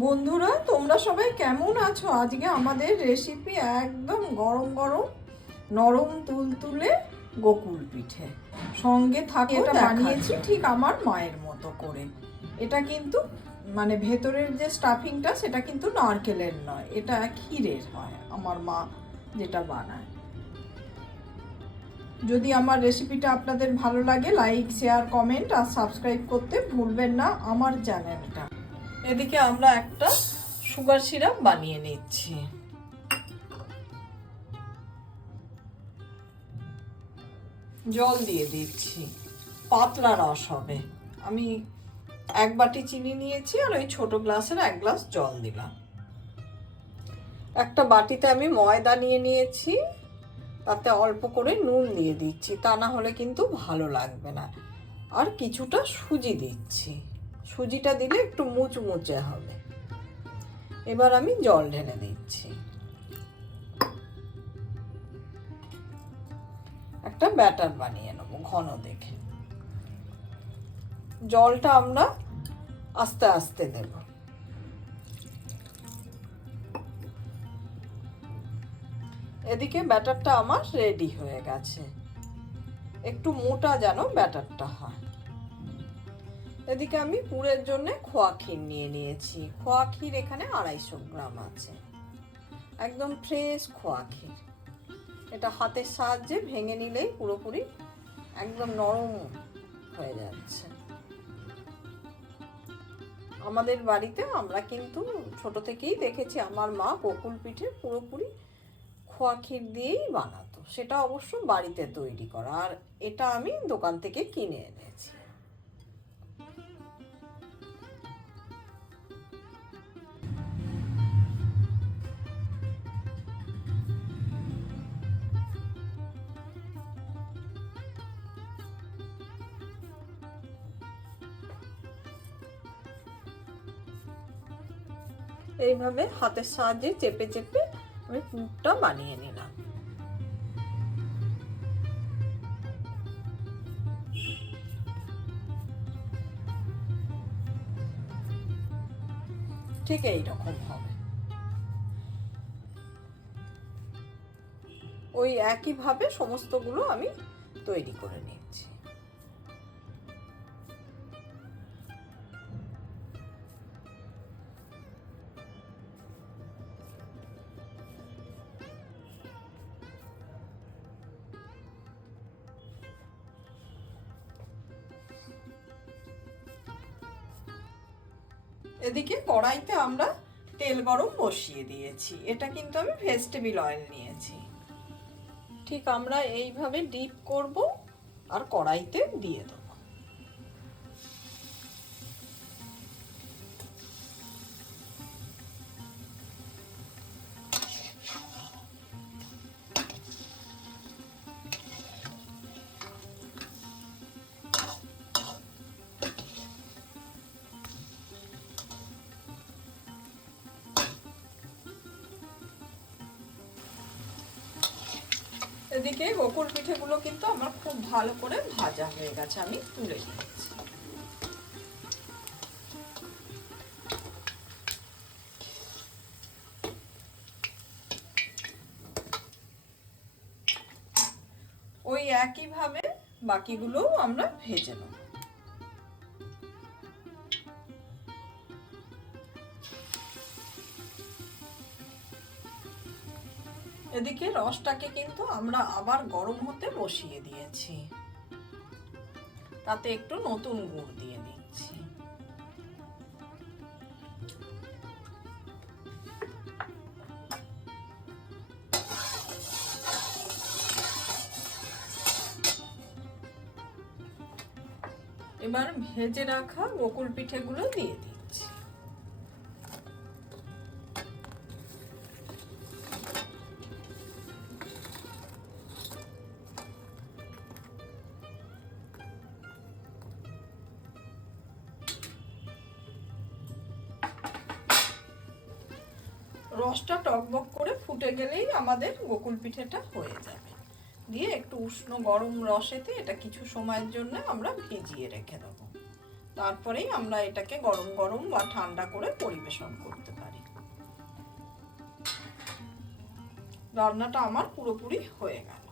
বন্ধুরা, তোমরা সবাই কেমন আছো? আজকে আমাদের রেসিপি একদম গরম গরম নরম তুলতুলে গোকুল পিঠে। সঙ্গে থাকে এটা বানিয়েছি ঠিক আমার মায়ের মতো করে। এটা কিন্তু মানে ভেতরের যে স্টাফিংটা সেটা কিন্তু নারকেলের নয়, এটা ক্ষীরের হয় আমার মা যেটা বানায়। যদি আমার রেসিপিটা আপনাদের ভালো লাগে, লাইক, শেয়ার, কমেন্ট আর সাবস্ক্রাইব করতে ভুলবেন না আমার চ্যানেলটা। এদিকে আমরা একটা সুগার সিরাপ বানিয়ে নিচ্ছি। জল দিয়ে দিচ্ছি, পাতলা রস হবে। আমি 1 বাটি চিনি নিয়েছি আর ওই ছোট গ্লাসের 1 গ্লাস জল দিলাম। একটা বাটিতে আমি ময়দা নিয়ে নিয়েছি, তাতে অল্প করে নুন দিয়ে দিচ্ছি, তা না হলে কিন্তু ভালো লাগবে না। আর কিছুটা সুজি দিচ্ছি, সুজিটা দিলে একটু মুচমুচে হবে। এবার আমি জল ঢেলে দিচ্ছি। একটা ব্যাটার বানিয়ে নেবো ঘন দেখে। জলটা আমরা আস্তে আস্তে দেব। এদিকে ব্যাটারটা আমার রেডি হয়ে গেছে। একটু মোটা যেন ব্যাটারটা হয়। এদিকে আমি পুরের জন্য খোয়া ক্ষীর নিয়ে নিয়েছি। খোয়া ক্ষীর এখানে 250 গ্রাম আছে, একদম ফ্রেশ খোয়া ক্ষীর। এটা হাতের সাহায্যে ভেঙে নিলেই পুরোপুরি একদম নরম হয়ে যাচ্ছে। আমাদের বাড়িতে আমরা কিন্তু ছোট থেকেই দেখেছি আমার মা গোকুল পিঠে পুরোপুরি খোয়া ক্ষীর দিয়েই বানাতো। সেটা অবশ্য বাড়িতে তৈরি করা, আর এটা আমি দোকান থেকে কিনে এনেছি। এইভাবে হাতের সাহায্যে চেপে চেপে আমি পুরটা বানিয়ে নিলাম। ঠিক এইরকম হবে। ওই একইভাবে সমস্তগুলো আমি তৈরি করে নিচ্ছি। এদিকে কড়াইতে আমরা তেল গরম বসিয়ে দিয়েছি। এটা কিন্তু আমি ভেজিটেবল অয়েল নিয়েছি। ঠিক আমরা এইভাবে ডিপ করব আর কড়াইতে দিয়ে দেব। এদিকে গোকুল পিঠেগুলো কিন্তু আমার খুব ভালো করে ভাজা হয়ে গেছে, আমি তুলে নিয়েছি। ওই একইভাবে বাকিগুলোও আমরা ভেজে নেব। এদিকে রসটাকে কিন্তু আমরা আবার গরম হতে বসিয়ে দিয়েছি, তাতে একটু নতুন গুড় দিয়ে দিচ্ছি। এবার ভেজে রাখা গোকুল পিঠেগুলো দিয়ে দিচ্ছি। রসটা টকবক করে ফুটে গেলেই আমাদের গোকুল পিঠেটা হয়ে যাবে। দিয়ে একটু উষ্ণ গরম রসেতে এটা কিছু সময়ের জন্য আমরা ভিজিয়ে রেখে দেবো। তারপরেই আমরা এটাকে গরম গরম বা ঠান্ডা করে পরিবেশন করতে পারি। রান্নাটা আমার পুরোপুরি হয়ে গেল।